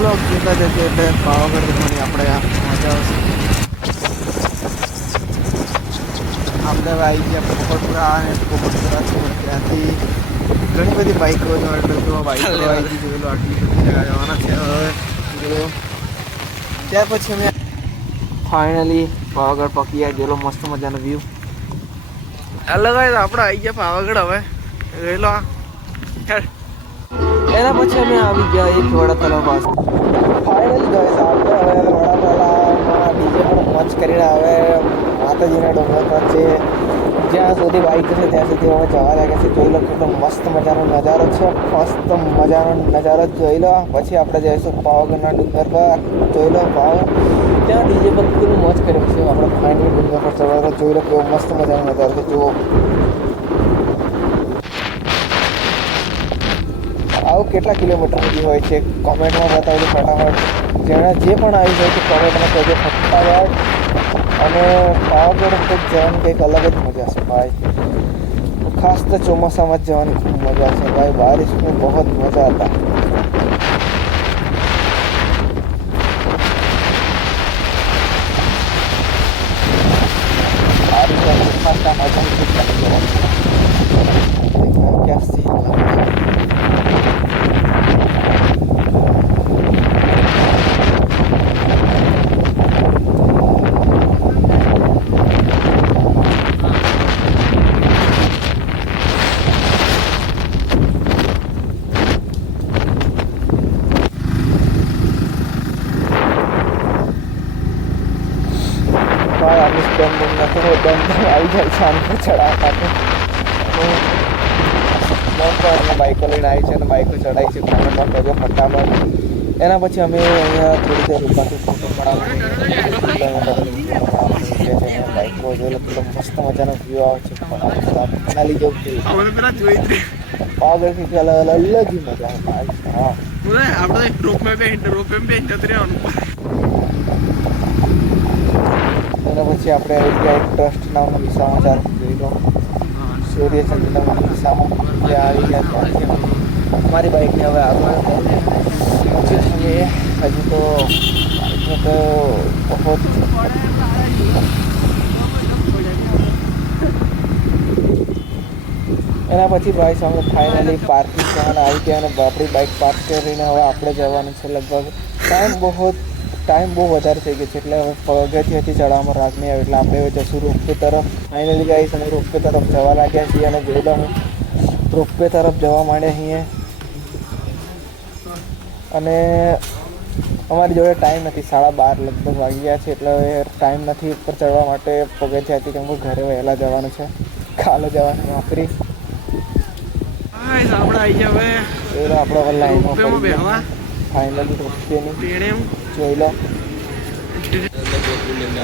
Blog જોતા જજો એટલે પાવાગઢ જવાની આપણે મજા આવશે. આપણે આવી ગયા પોપટપુરા અને પોપટપુરાથી ત્યાંથી ઘણી બધી બાઇકો એટલે તો બાઇકો આવી જોયેલો આટલી બધી જગ્યા જવાના છે. હવે ત્યાર પછી અમે ફાઇનલી પાવાગઢ પકી ગયેલો મસ્ત મજાનો વ્યૂ. અલગ આપણે આવી ગયા પાવાગઢ. હવે ગયેલો એના પછી અમે આવી ગયા એક વડા તળાવ પાસે. ફાઇનલી ગઈ આપણે હવે વડા તળાવમાં ડીજે પણ મોજ કરીને હવે માતાજીના ડુંગર પર છે જ્યાં સુધી બાઇક છે ત્યાં સુધી અમે જવા લાગ્યા છે. જોઈ લો કેટલો મસ્ત મજાનો નજારો છે. મસ્ત મજાનો નજારો જોઈ લો. પછી આપણે જઈશું પાવાગઢના ડુંગર પર. જોઈ લો ત્યાં ડીજે પર ફૂલ મોજ કર્યો છે. આપણે ફાઇનલી ડુંગર પર ચડવાનો જોઈ લો કેવો મસ્ત મજાનો નજારો છે. જુઓ આવું કેટલા કિલોમીટર સુધી હોય છે કોમેન્ટમાં બતાવજો ફટાફટ. જેણે જે પણ આવી હોય છે કોમેન્ટમાં કહેજો ફટાફટ. અને પાવાગઢ તો જવાની કંઈક અલગ જ મજા છે ભાઈ. ખાસ તો ચોમાસામાં જ જવાની ખૂબ મજા છે ભાઈ. બારિશ में बहुत मजा आता. बारिश में खासा मजा क्या सीन બાઇકો લઈને આવી છે અને બાઇકો ચડાવી છે. કોમેન્ટમાં કહેજો ફટાફટ. એના પછી અમે અહીંયા થોડી દેર રૂપાથી ફોટો પડાવીએ. બાઇકો જોઈ લો કેટલો મસ્ત મજાનો વ્યૂ આવે છે. મનાલી જેવું પાવાગઢથી અલગ જ મજા આવે. હા આપણે રોપવે એના પછી આપણે આવી ગયા એક ટ્રસ્ટ નામનો સમાચાર જોઈ લો. સૂર્યચંદ્રના દિશામાં ત્યાં આવી ગયા. ત્યાંથી અમારી બાઇકને હવે આગળ પહોંચી છીએ. હજુ તો બાઇકને તો બહુ એના પછી ભાઈ સામે ફાઇનલી પાર્કિંગ જવાના આવી ગયા અને આપણી બાઇક પાર્ક કરીને હવે આપણે જવાનું છે. લગભગ ટાઈમ બહુ વધારે થઈ ગયો છે એટલે હવે પગથિયાથી ચડવામાં રાગ નહીં આવે એટલે આપણે હવે જશું રોપવે તરફ. ફાઇનલી ગાઈસ અમે રોપવે તરફ જવા લાગ્યા છીએ અને જોઈ લો રોપવે તરફ જવા માંડ્યા છીએ. અને અમારી જોડે ટાઈમ નથી. 12:30 લગભગ વાગી ગયા છે એટલે હવે ટાઈમ નથી ઉપર ચડવા માટે પગથિયાથી. કેમ કે ઘરે વહેલા જવાનું છે. કાલે જવાનું નોકરી. આપણે આવી ગયા હવે આપણે લાઈનમાં ફાઇનલી રોપવેની જોઈ લો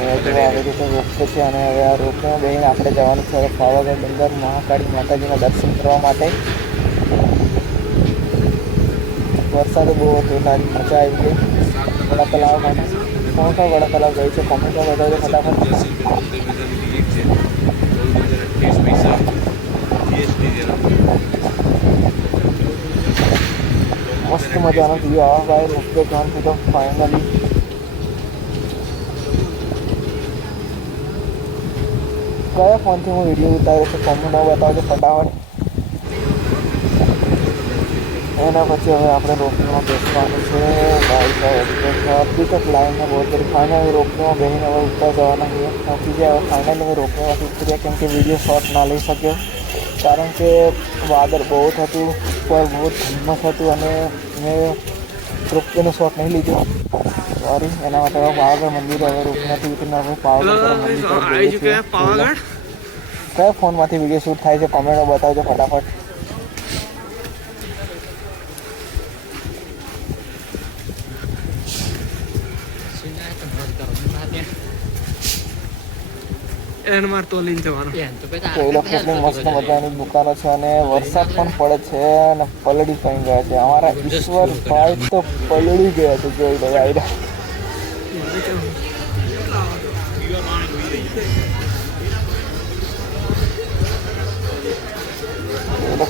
આવી રીતે રોપવે છે. અને હવે આ રોપવેમાં બેસીને આપણે જવાનું છે હવે પાવાગઢ ડુંગર મહાકાળી માતાજીના દર્શન કરવા માટે. વરસાદ બહુ હતો સારી મજા આવી ગઈ. વડા તલાવ માટે કોણ વડા તલાવ ગઈ છે કોમેન્ટમાં બતાવજો ફટાફટ. મસ્ત મજાનો વ્યૂ આવે ભાઈ રોપવે જવાનું તો ફાઇનલી. કયા ફોનથી હું વિડીયો ઉતાર્યો છે કોમેન્ટમાં બતાવજો ફટાફટ. એના પછી હવે આપણે રોપવેમાં બેસવાનું છે ભાઈ સાહેબ. અભી તક લાઈનમાં બહુ બધી ફાઇનલી રોપવેમાં બેસીને હવે ઉતર જવાના છીએ. પહોંચી ગયા હવે ફાઇનલી અમે રોપવેમાંથી ઉતર્યા કેમ કે વિડીયો શોર્ટ ના લઈ શક્યો કારણ કે વાદળ બહુ થતું ઉપર બહુ ધુમ્મસ હતું અને મેં રોપવેનો શોટ નહીં લીધો સોરી. એના માટે હવે પાવાગઢ મંદિર હવે રોપવેમાંથી ઉતરીને હવે પાવાગઢ કયા ફોનમાંથી વિડીયો શૂટ થાય છે કોમેન્ટમાં બતાવજો ફટાફટ. કેટલી મસ્ત મજાની દુકાનો છે અને વરસાદ પણ પડે છે અને પલળી પણ ગયા છે. અમારા ઈશ્વરભાઈ તો પલળી ગયા છે. જોઈ લો આયરા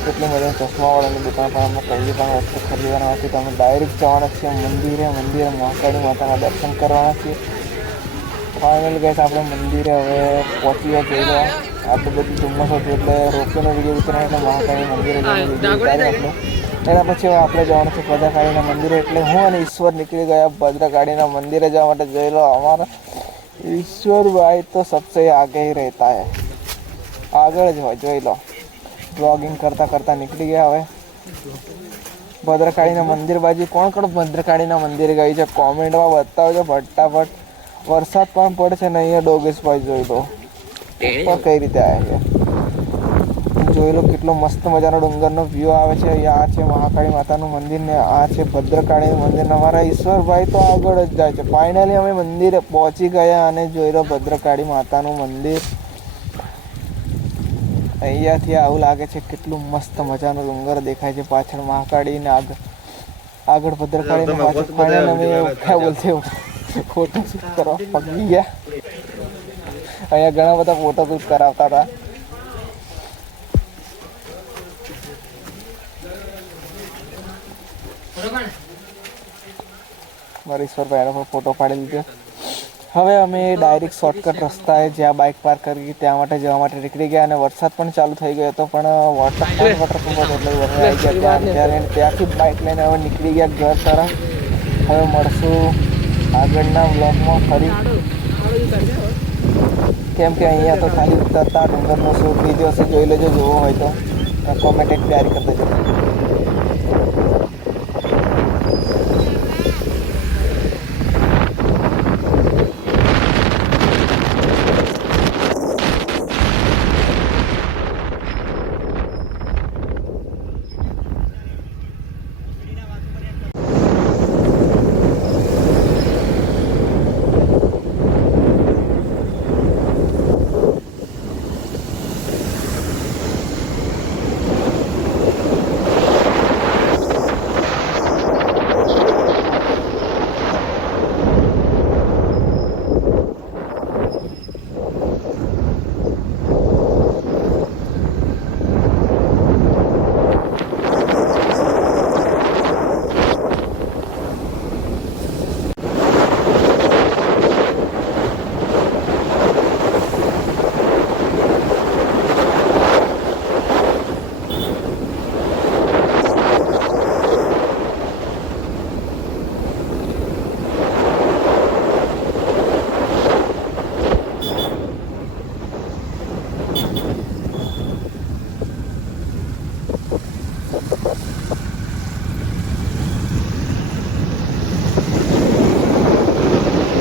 કેટલી મજા ચશ્માવાળાની દુકાન પણ અમે કઈ પણ વસ્તુ ખરીદવાના હતી તો અમે ડાયરેક્ટ જવાના છીએ મંદિરે મહાકાળી માતાના દર્શન કરવાના છીએ. ફાઇનલ ગેસ આપણે મંદિરે હવે પહોંચી ગયા જોઈ લો. આટલું બધું ધુમ્મસ હતું એટલે રોપવેનો વિડીયો ઉતરે એટલે મહાકાળી મંદિરે જઈને વિડીયો ઉતારી આપણે. એના પછી હવે આપણે જવાનું છે ભદ્રકાળીના મંદિરે. એટલે હું અને ઈશ્વર નીકળી ગયા ભદ્રકાળીના મંદિરે જવા માટે. જોઈ લો અમારા ઈશ્વરભાઈ તો સબસે આગે ही રહેતા હે, આગળ જ હોય. જોઈ લો બ્લોગિંગ કરતાં નીકળી ગયા હવે ભદ્રકાળીના મંદિર બાજુ. કોણ ભદ્રકાળીના મંદિરે ગઈ છે કોમેન્ટમાં બતાવજો ફટાફટ. વરસાદ પણ પડશે ને અહીંયા ડોગેશભાઈ જોઈ લો ઉપર કઈ રીતે આવે છે. જોઈ લો કેટલો મસ્ત મજાનો ડુંગરનો વ્યૂ આવે છે. આ છે મહાકાળી માતાનું મંદિર ને આ છે ભદ્રકાળીનું મંદિર. અમારા ઈશ્વરભાઈ તો આગળ જ જાય છે. ફાઇનલી અમે મંદિરે પહોંચી ગયા અને જોઈ લો ભદ્રકાળી માતાનું મંદિર. અહીંયાથી આવું લાગે છે કેટલું મસ્ત મજાનો ડુંગર દેખાય છે પાછળ મહાકાળી ને આગળ ભદ્રકાળી ને પાછળ. ફાઇનલ અમે ક્યાં બોલશે ફોટો શૂટ કરવા પગી ગયા. અહીંયા ઘણા બધા ફોટો શૂટ કરાવતા હતા. મારા ઈશ્વરભાઈ એનો ફોટો પાડી લીધો. હવે અમે ડાયરેક્ટ શોર્ટકટ રસ્તાએ જ્યાં બાઇક પાર્ક કરી ત્યાં માટે જવા માટે નીકળી ગયા. અને વરસાદ પણ ચાલુ થઈ ગયો હતો પણ વોટરપ્રૂફ એટલે આવી ગયા ત્યારે ત્યાંથી બાઇક લઈને હવે નીકળી ગયા ઘર તરફ. હવે મળશું આગળના બ્લોગમાં ફરી, કેમ કે અહીંયા તો ખાલી ઉતરતા ડુંગરનો શૂટ વિડીયો છે. જોઈ લેજો, જોવો હોય તો કોમેન્ટ એક તૈયારી કરી દેજો.